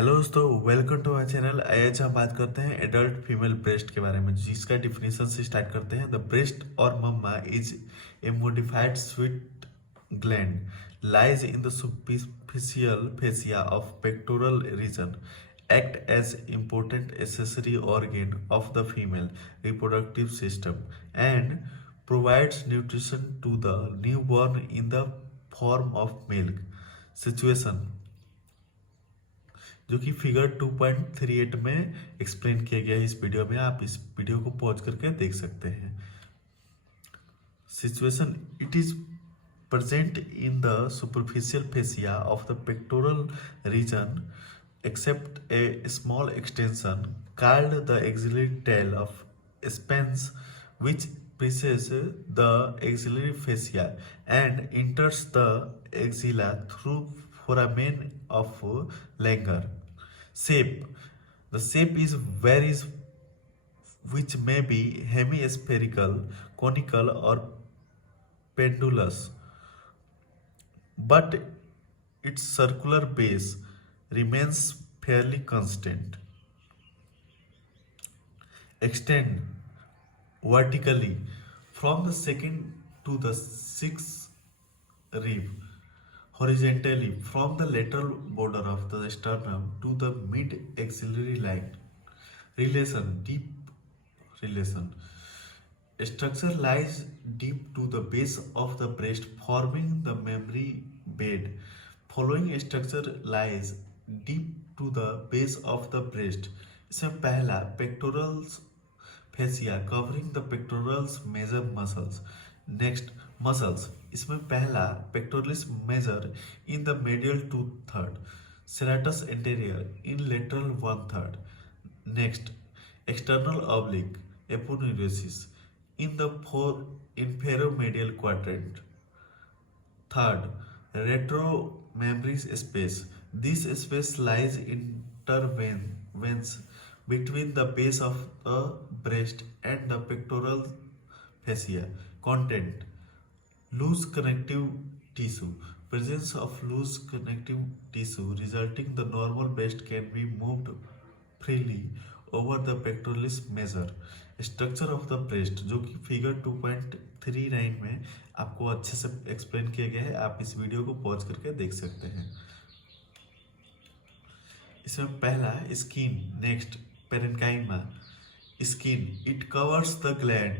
Hello दोस्तों, welcome to my channel. आज हम बात करते हैं एडल्ट फीमेल ब्रेस्ट के बारे में, जिसका डिफिनेशन से स्टार्ट करते हैं। द ब्रेस्ट और mamma is a modified sweat gland lies in the superficial fascia of pectoral region, act as important accessory organ of the female reproductive system and provides nutrition to the newborn in the form of milk. Situation जो कि figure 2.38 में explain किया गया है इस video में। आप इस वीडियो को पॉज करके देख सकते हैं। Situation: it is present in the superficial fascia of the pectoral region except a small extension called the axillary tail of spans which precedes the axillary fascia and enters the axilla through foramen of Langer. Shape: the shape is varies, which may be hemispherical, conical or pendulous, but its circular base remains fairly constant. Extend vertically from the second to the sixth rib, horizontally from the lateral border of the sternum to the mid-axillary line. Relation: deep relation. Structure lies deep to the base of the breast, forming the mammary bed. Following structure lies deep to the base of the breast. इसमें पहला pectoral fascia covering the pectoralis major muscles. Next, muscles. इसमें पहला pectoralis major in the medial 2/3, serratus anterior in lateral 1/3. Next, external oblique aponeurosis in the inferomedial quadrant. Third, retromammary space. This space lies intervenes between the base of the breast and the pectoral fascia. Content: loose connective tissue. Presence of loose connective tissue resulting the normal breast can be moved freely over the pectoralis major. Structure of the breast, जो कि figure 2.39 में आपको अच्छे से explain किया गया है। आप इस वीडियो को पॉज करके देख सकते हैं। इसमें पहला skin. Next, parenchyma skin. It covers the gland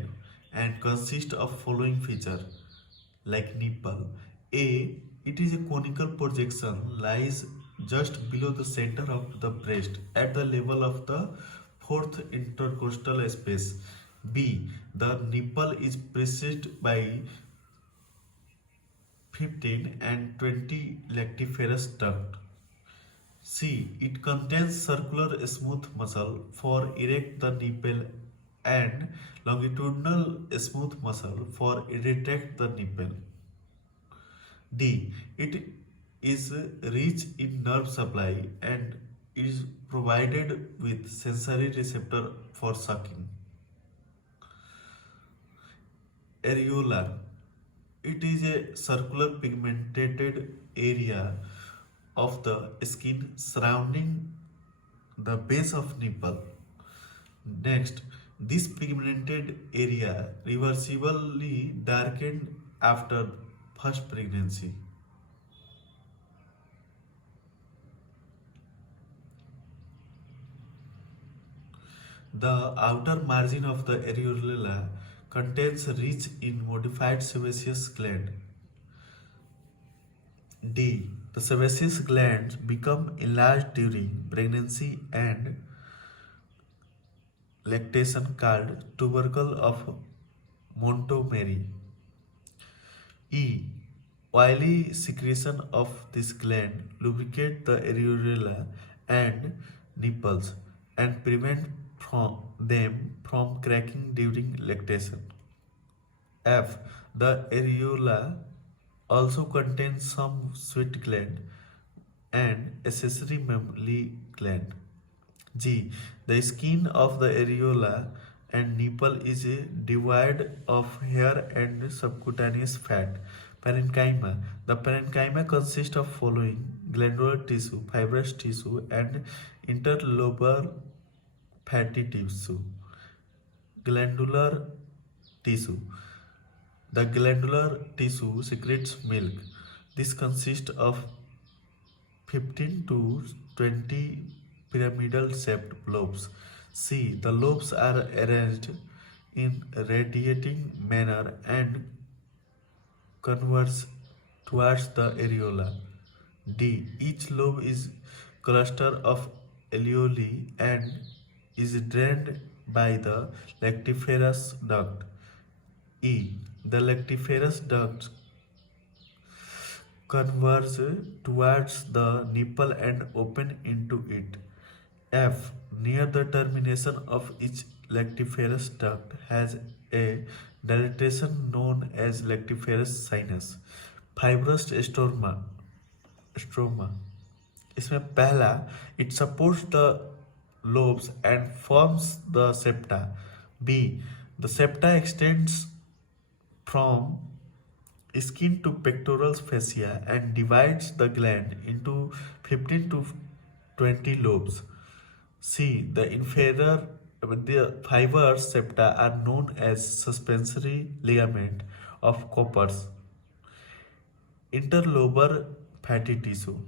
and consist of following feature like nipple. A, it is a conical projection lies just below the center of the breast at the level of the fourth intercostal space. B, the nipple is preceded by 15 and 20 lactiferous duct. C, it contains circular smooth muscle for erect the nipple and longitudinal smooth muscle for retract the nipple. D, it is rich in nerve supply and is provided with sensory receptor for sucking. Areola, it is a circular pigmented area of the skin surrounding the base of nipple. Next, this pigmented area reversibly darkened after first pregnancy. The outer margin of the areola contains rich in modified sebaceous gland. D, the sebaceous glands become enlarged during pregnancy and lactation, called tubercle of Montgomery. E, oily secretion of this gland lubricate the areola and nipples and prevent them from cracking during lactation. F, the areola also contains some sweat gland and accessory mammary gland. G, the skin of the areola and nipple is devoid of hair and subcutaneous fat, Parenchyma. The parenchyma consists of following: glandular tissue, fibrous tissue, and interlobar fatty tissue. Glandular tissue. The glandular tissue secretes milk. This consists of 15 to 20 pyramidal shaped lobes. C. The lobes are arranged in radiating manner and converge towards the areola. D. Each lobe is cluster of areolae and is drained by the lactiferous duct. E. The lactiferous ducts converge towards the nipple and open into it. F. Near the termination of each lactiferous duct has a dilatation known as lactiferous sinus. Fibrous stroma. इसमें पहला, it supports the lobes and forms the septa. B. The septa extends from skin to pectoral fascia and divides the gland into 15 to 20 lobes. C. The fibers septa are known as suspensory ligament of Koppers. Interlobar fatty tissue.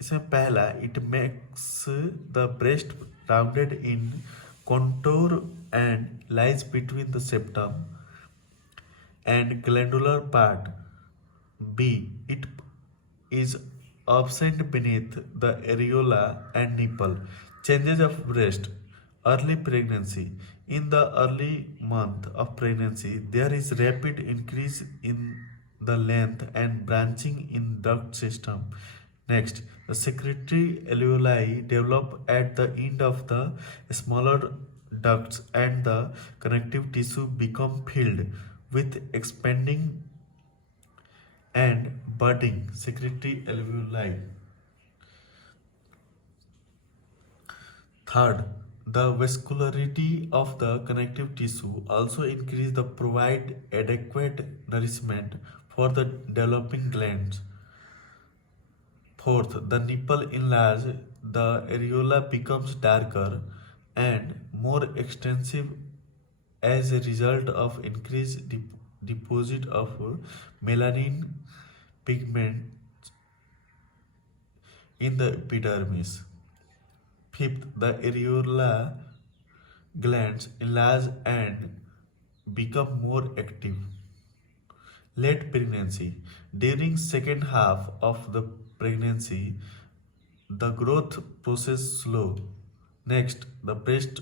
इसमें पहला, it makes the breast rounded in contour and lies between the septum and glandular part. B. It is absent beneath the areola and nipple. Changes of breast. Early pregnancy. In the early month of pregnancy, there is rapid increase in the length and branching in duct system. Next, the secretory areolae develop at the end of the smaller ducts and the connective tissue become filled with expanding and budding secretory alveoli. Third, the vascularity of the connective tissue also increase the provide adequate nourishment for the developing glands. Fourth, the nipple enlarges, the areola becomes darker and more extensive as a result of increased deposit of melanin pigment in the epidermis. Fifth, the areola glands enlarge and become more active. Late pregnancy. During second half of the pregnancy, the growth process slow. Next, the breast,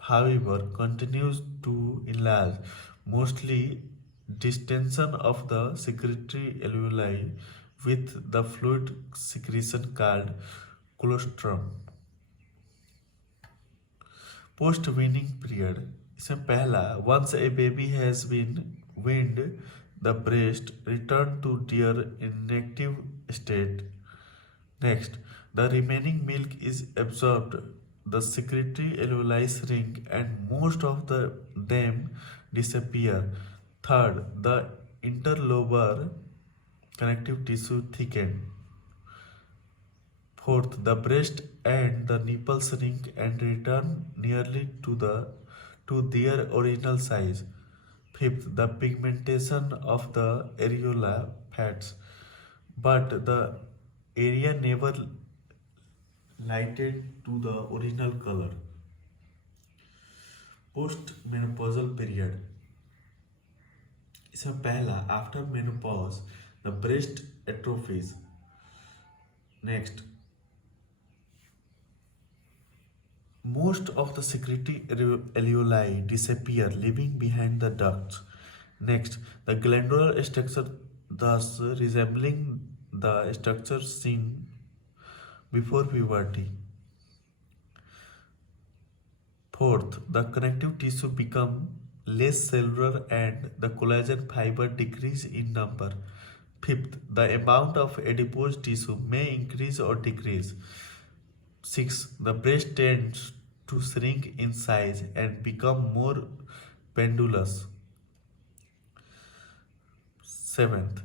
however, continues to enlarge, mostly distension of the secretory alveoli with the fluid secretion called colostrum. Post weaning period. इसमें पहला, once a baby has been weaned, the breast return to their inactive state. Next, the remaining milk is absorbed, the secretory alveoli shrink and most of them disappear. Third, the interlobar connective tissue thicken. Fourth, the breast and the nipple shrink and return nearly to their original size. Fifth, the pigmentation of the areola fades, but the area never lighted to the original color. Post-menopausal period. इसमें पहला, after menopause, the breast atrophies. Next, most of the secretory alveoli disappear, leaving behind the ducts. Next, the glandular structure thus resembling the structure seen before puberty. Fourth, the connective tissue become less cellular and the collagen fiber decrease in number. Fifth, the amount of adipose tissue may increase or decrease. Sixth, the breast tends to shrink in size and become more pendulous. Seventh,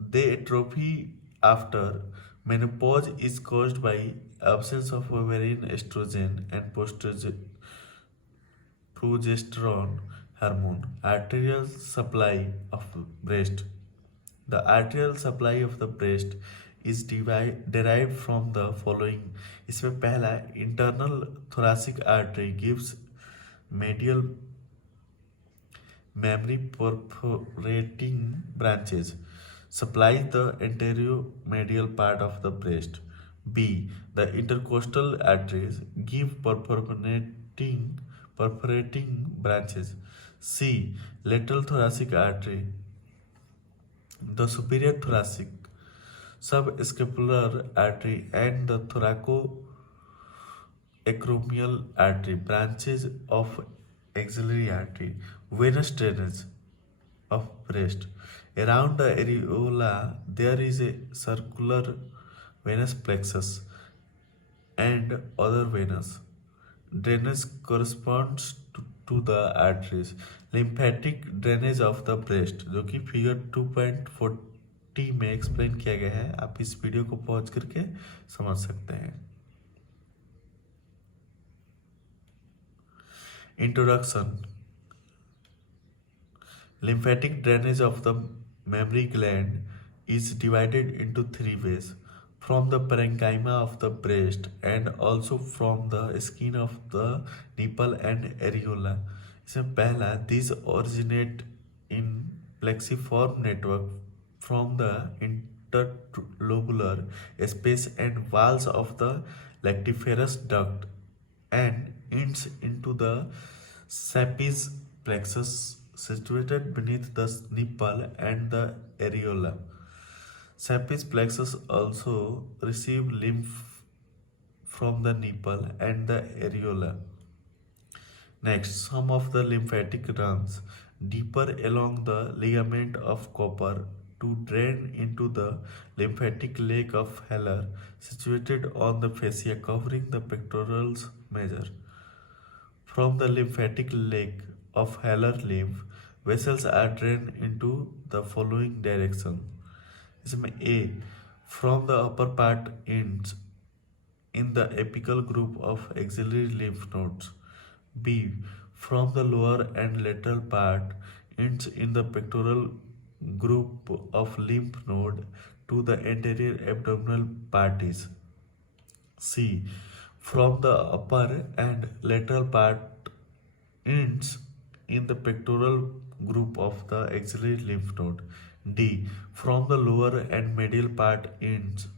The atrophy after menopause is caused by absence of ovarian estrogen and progesterone hormone. Arterial supply of breast. The arterial supply of the breast is derived from the following. इसमें पहला internal thoracic artery gives medial mammary perforating branches, supplies the anteromedial part of the breast. B. The intercostal arteries give perforating branches. C. Lateral thoracic artery. The superior thoracic, subscapular artery and the thoracoacromial artery branches of axillary artery. Venous drainage of breast. Around the areola there is a circular venous plexus and other venous drainage corresponds to the arteries. Lymphatic drainage of the breast, जो कि figure 2.40 में explain किया गया है, आप इस video को pause करके समझ सकते हैं. Introduction. Lymphatic drainage of the mammary gland is divided into three ways: from the parenchyma of the breast and also from the skin of the nipple and areola. इसमें पहला, these originate in plexiform network from the interlobular space and walls of the lactiferous duct and ends into the sapes plexus situated beneath the nipple and the areola. Sapes plexus also receive lymph from the nipple and the areola. Next, some of the lymphatic runs deeper along the ligament of copper to drain into the lymphatic lake of Haller situated on the fascia covering the pectorals major. From the lymphatic lake of Haller lymph vessels are drained into the following direction. इसमें A. From the upper part ends in the apical group of axillary lymph nodes. B. From the lower and lateral part ends in the pectoral group of lymph node to the anterior abdominal parties. C. From the upper and lateral part ends in the pectoral group of the axillary lymph node. D. From the lower and medial part ends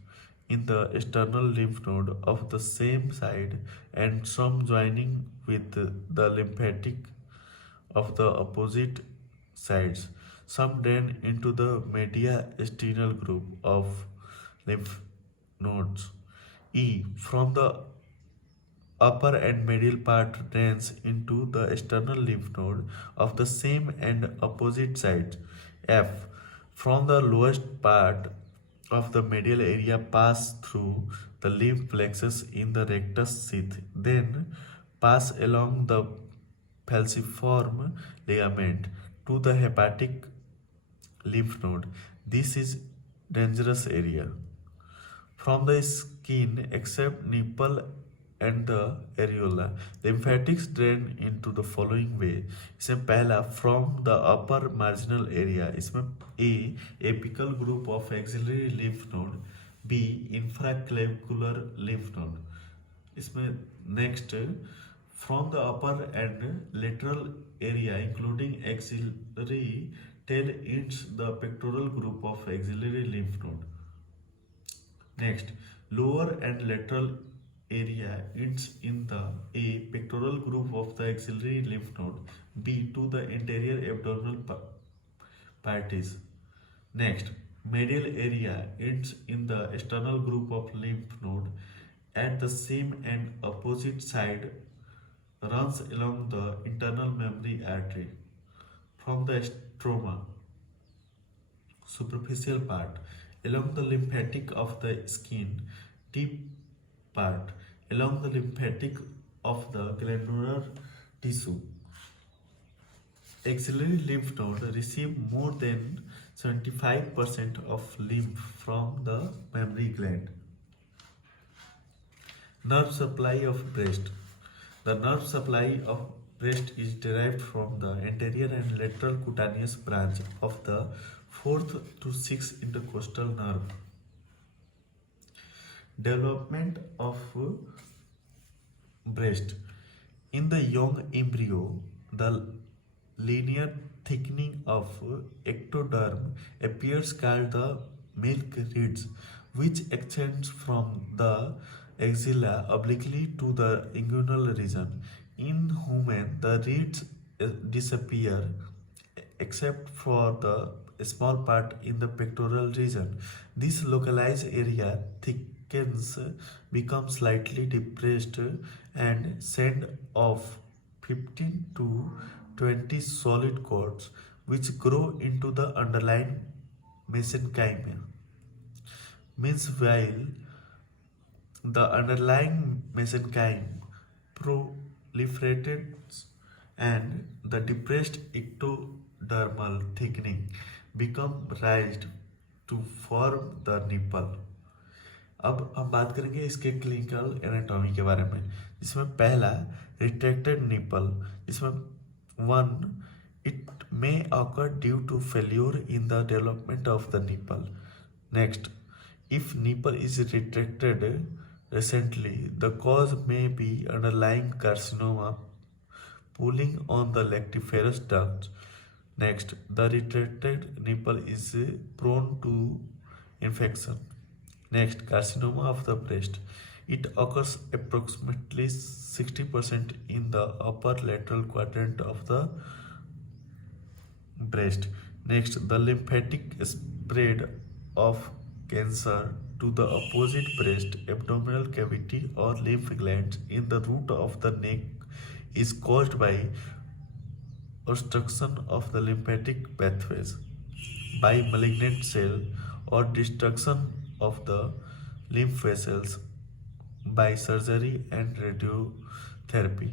in the external lymph node of the same side and some joining with the lymphatic of the opposite sides. Some drain into the mediastinal group of lymph nodes. E. From the upper and medial part drains into the external lymph node of the same and opposite sides. F. From the lowest part of the medial area pass through the lymph plexus in the rectus sheath, then pass along the falciform ligament to the hepatic lymph node. This is dangerous area. From the skin except nipple and the areola, lymphatics drain into the following way. इसमें पहला, from the upper marginal area, इसमें A. Apical group of axillary lymph node. B. Infraclavicular lymph node. इसमें next, from the upper and lateral area including axillary tail ends the pectoral group of axillary lymph node. Next, lower and lateral area ends in the A. Pectoral group of the axillary lymph node. B. To the anterior abdominal parties. Next, medial area ends in the external group of lymph node at the same and opposite side, runs along the internal mammary artery. From the stroma, superficial part, along the lymphatic of the skin, deep part, along the lymphatic of the glandular tissue. Axillary lymph node receive more than 75% of lymph from the mammary gland. Nerve supply of breast. The nerve supply of breast is derived from the anterior and lateral cutaneous branch of the fourth to sixth intercostal nerve. Development of breast. In the young embryo, the linear thickening of ectoderm appears called the milk reeds, which extends from the axilla obliquely to the inguinal region. In human, the reeds disappear except for the small part in the pectoral region. This localized area thickens, becomes slightly depressed, and send off 15 to 20 solid cords which grow into the underlying mesenchyma. Means while the underlying mesenchyme proliferates and the depressed ectodermal thickening become raised to form the nipple. अब हम बात करेंगे इसके clinical anatomy के बारे में, जिसमें पहला रिट्रैक्टेड निपल, जिसमें one it may occur due to failure in the development of the nipple. Next, if nipple is retracted recently, the cause may be underlying carcinoma pulling on the lactiferous duct. Next, the retracted nipple is prone to infection. Next, carcinoma of the breast. It occurs approximately 60% in the upper lateral quadrant of the breast. Next, the lymphatic spread of cancer to the opposite breast abdominal cavity or lymph glands in the root of the neck is caused by obstruction of the lymphatic pathways by malignant cell or destruction of the lymph vessels by surgery and radiotherapy.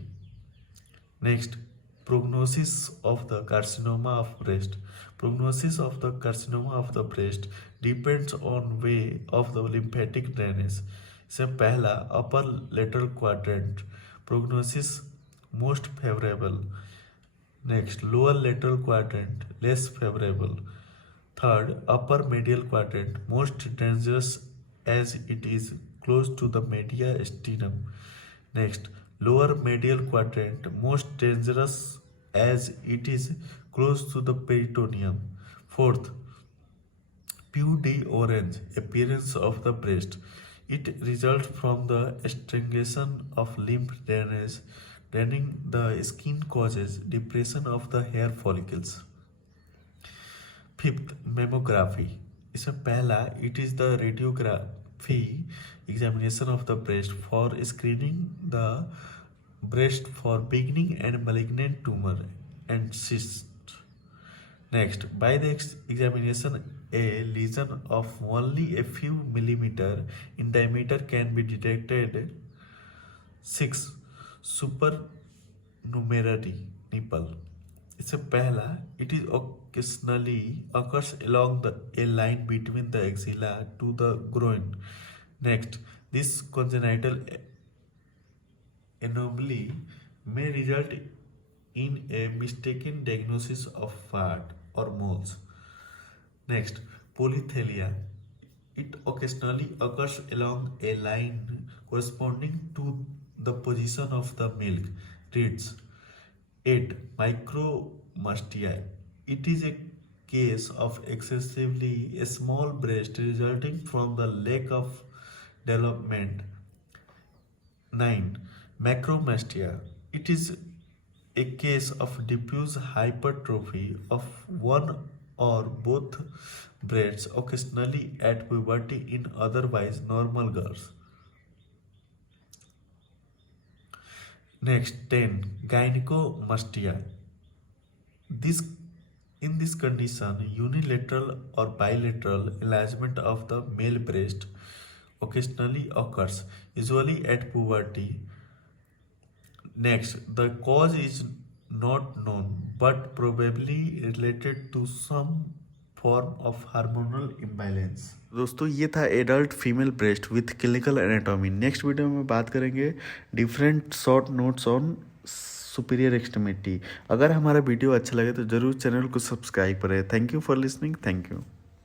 Next, prognosis of the carcinoma of breast. Prognosis of the carcinoma of the breast depends on way of the lymphatic drainage. से पहला upper lateral quadrant, prognosis most favorable. Next, lower lateral quadrant, less favorable. Third, upper medial quadrant, most dangerous as it is close to the mediastinum. Next, lower medial quadrant, most dangerous as it is close to the peritoneum. Fourth, Peau-D-orange appearance of the breast. It results from the stagnation of lymph drainage. Draining the skin causes depression of the hair follicles. Fifth, mammography. इसमें पहला, it is the radiography examination of the breast for screening the breast for beginning and malignant tumor and cyst. Next, by the examination, a lesion of only a few millimeter in diameter can be detected. 6. Supernumerary nipple. इससे पहला, it is occasionally occurs along a line between the axilla to the groin. Next, this congenital anomaly may result in a mistaken diagnosis of fat or moles. Next, polythelia. It occasionally occurs along a line corresponding to the position of the milk reeds. 8. Macromastia. It is a case of excessively small breast resulting from the lack of development. 9. Macromastia. It is a case of diffuse hypertrophy of one or both breasts, occasionally at puberty in otherwise normal girls. Next, 10. Gynecomastia. In this condition, unilateral or bilateral enlargement of the male breast occasionally occurs, usually at puberty. Next, the cause is not known but probably related to some form of hormonal imbalance. दोस्तों ये था adult female breast with clinical anatomy. Next video में बात करेंगे different short notes on superior extremity. अगर हमारा video अच्छा लगे तो ज़रूर चैनल को सब्सक्राइब करें। Thank you for listening. Thank you.